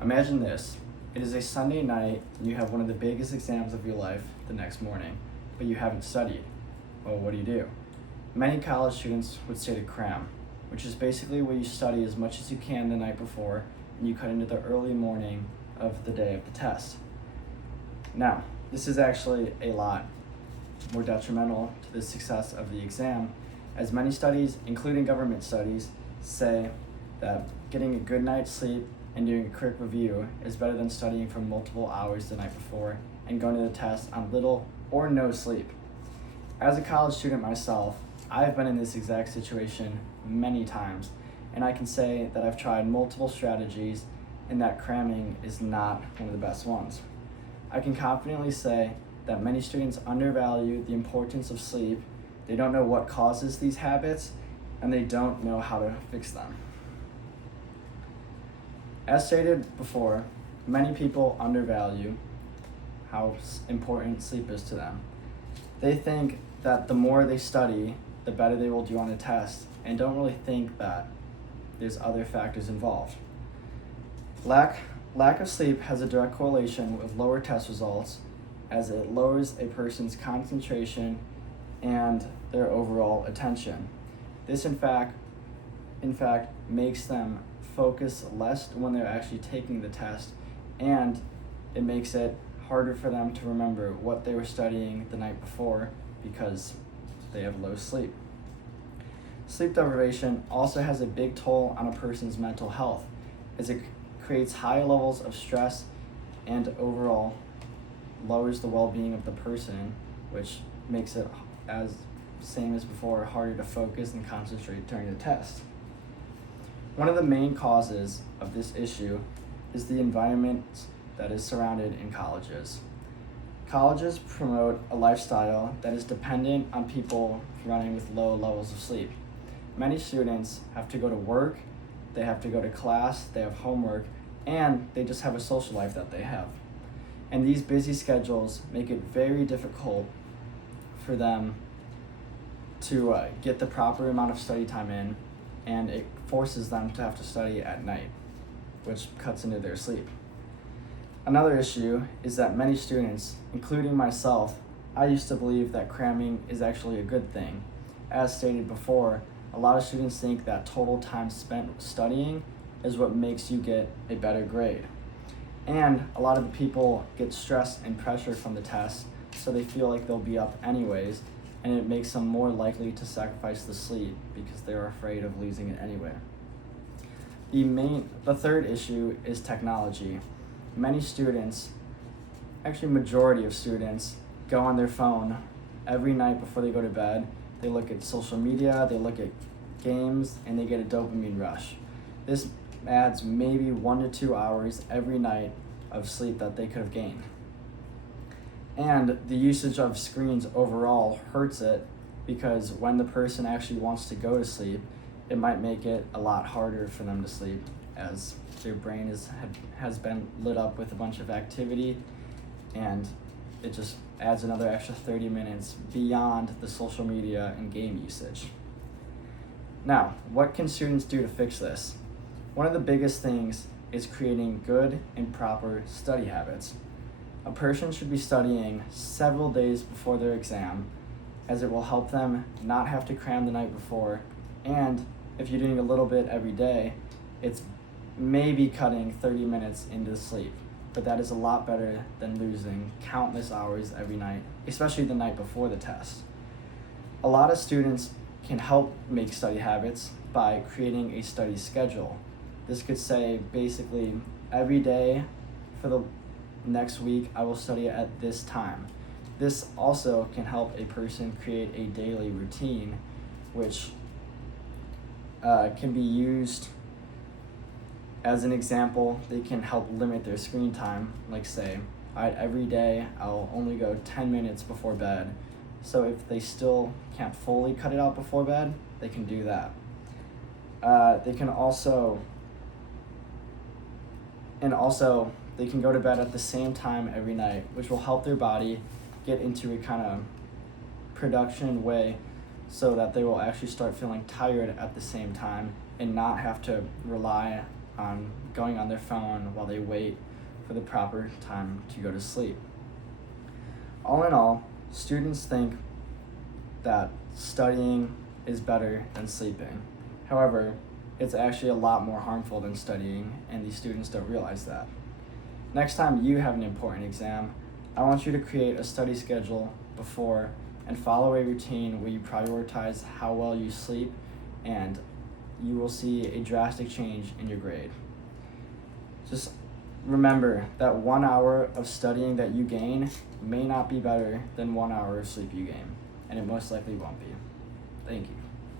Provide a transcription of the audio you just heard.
Imagine this. It is a Sunday night and you have one of the biggest exams of your life the next morning, but you haven't studied. Well, what do? Many college students would say to cram, which is basically where you study as much as you can the night before and you cut into the early morning of the day of the test. Now, this is actually a lot more detrimental to the success of the exam, as many studies, including government studies, say that getting a good night's sleep and doing a quick review is better than studying for multiple hours the night before and going to the test on little or no sleep. As a college student myself, I've been in this exact situation many times, and I can say that I've tried multiple strategies and that cramming is not one of the best ones. I can confidently say that many students undervalue the importance of sleep, they don't know what causes these habits, and they don't know how to fix them. As stated before, many people undervalue how important sleep is to them. They think that the more they study, the better they will do on a test, and don't really think that there's other factors involved. Lack of sleep has a direct correlation with lower test results, as it lowers a person's concentration and their overall attention. This in fact makes them focus less when they're actually taking the test, and it makes it harder for them to remember what they were studying the night before because they have low sleep. Sleep deprivation also has a big toll on a person's mental health, as it creates high levels of stress and overall lowers the well-being of the person, which makes it, as same as before, harder to focus and concentrate during the test. One of the main causes of this issue is the environment that is surrounded in colleges. Colleges promote a lifestyle that is dependent on people running with low levels of sleep. Many students have to go to work, they have to go to class, they have homework, and they just have a social life that they have. And these busy schedules make it very difficult for them to get the proper amount of study time in, and it forces them to have to study at night, which cuts into their sleep. Another issue is that many students, including myself, I used to believe that cramming is actually a good thing. As stated before, a lot of students think that total time spent studying is what makes you get a better grade. And a lot of the people get stress and pressure from the test, so they feel like they'll be up anyways, and it makes them more likely to sacrifice the sleep because they're afraid of losing it anyway. The third issue is technology. Many students, actually majority of students, go on their phone every night before they go to bed. They look at social media, they look at games, and they get a dopamine rush. This adds maybe 1 to 2 hours every night of sleep that they could have gained. And the usage of screens overall hurts it, because when the person actually wants to go to sleep, it might make it a lot harder for them to sleep, as their brain has been lit up with a bunch of activity, and it just adds another extra 30 minutes beyond the social media and game usage. Now, what can students do to fix this? One of the biggest things is creating good and proper study habits. A person should be studying several days before their exam, as it will help them not have to cram the night before, and if you're doing a little bit every day, it's maybe cutting 30 minutes into sleep, but that is a lot better than losing countless hours every night, especially the night before the test. A lot of students can help make study habits by creating a study schedule. This could say basically every day for the next week I will study at this time. This also can help a person create a daily routine, which can be used as an example. They can help limit their screen time, like say, every day I'll only go 10 minutes before bed. So if they still can't fully cut it out before bed, they can do that. They can also go to bed at the same time every night, which will help their body get into a kind of production way, so that they will actually start feeling tired at the same time and not have to rely on going on their phone while they wait for the proper time to go to sleep. All in all, students think that studying is better than sleeping. However, it's actually a lot more harmful than studying, and these students don't realize that. Next time you have an important exam, I want you to create a study schedule before and follow a routine where you prioritize how well you sleep, and you will see a drastic change in your grade. Just remember that 1 hour of studying that you gain may not be better than 1 hour of sleep you gain, and it most likely won't be. Thank you.